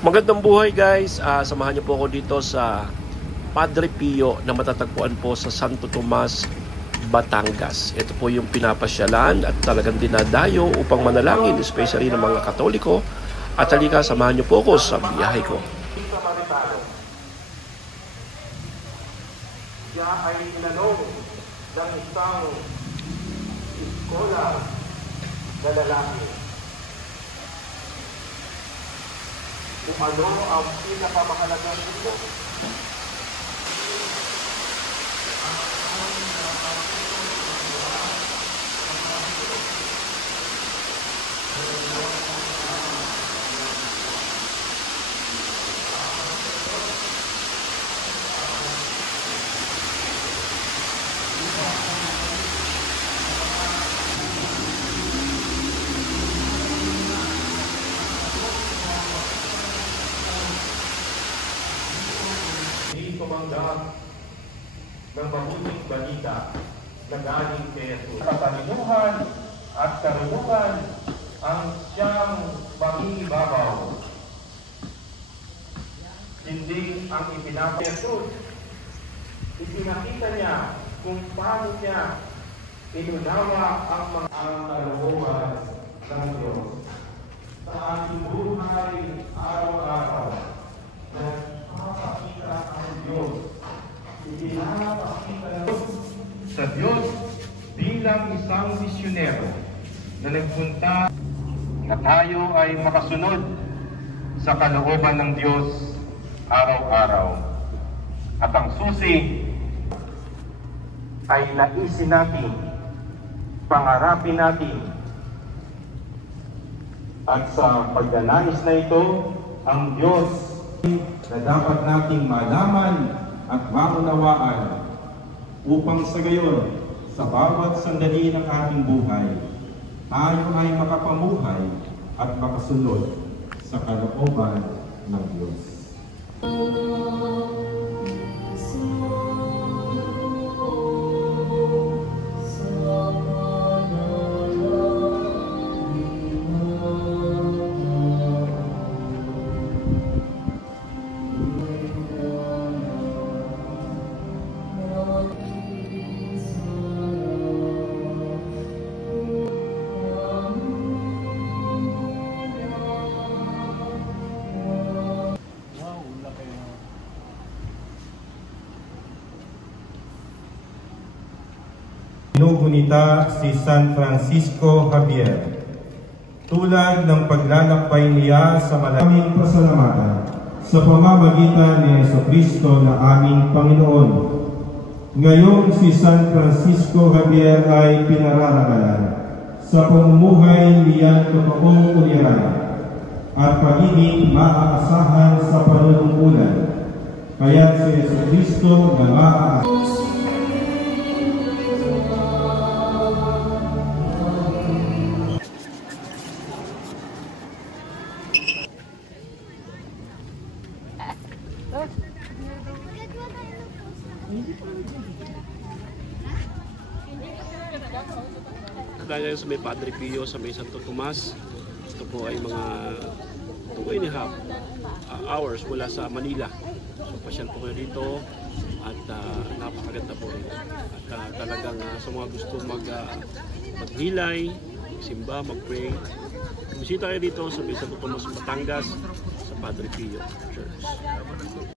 Magandang buhay guys, samahan niyo po ako dito sa Padre Pio na matatagpuan po sa Santo Tomas, Batangas. Ito po yung pinapasyalan at talagang dinadayo upang manalangin, especially ng mga Katoliko. At halika, samahan niyo po ako sa biyahe ko. Siya ay tinanong ng isang iskola na lalaki kung ano ang pinakamahalagang ito. Tumanggap ng mabuting balita na galing kay Jesus. Katalinuhan at karunungan ang siyang mangingibabaw. Hindi ang ipinapay Jesus. Ipinakita niya kung paano niya inunawa ang mga kalooban ng Diyos sa ating buhay araw-araw. Napakita ang Diyos. Ipinapakita sa Diyos bilang isang misyonero na nagpunta na tayo ay makasunod sa kalooban ng Diyos araw-araw. At ang susi ay naisin natin, pangarapin natin. At sa pagdanais na ito, ang Diyos na dapat nating malaman at maunawaan upang sa gayon, sa bawat sandali ng ating buhay, tayo ay makapamuhay at makasunod sa kalooban ng Diyos. Ginugunita si San Francisco Javier. Tulad ng paglalakbay niya sa maraming pasalamatan sa pamamagitan ni Jesucristo na aming Panginoon. Ngayon si San Francisco Javier ay pinararagalan sa pamumuhay niyang totoong uliran at pagiging maaasahan sa panunungkulan. Kaya si Jesucristo na maaasahan. Dahil sa may Padre Pio sa may Santo Tomas, ito po ay mga 2.5 hours mula sa Manila. So pasyal po kayo dito at napakaganda po rin. At talagang sa mga gusto maghilay, magsimba, mag-pray, bisita kayo dito sa may Santo Tomas, Batangas sa Padre Pio Church.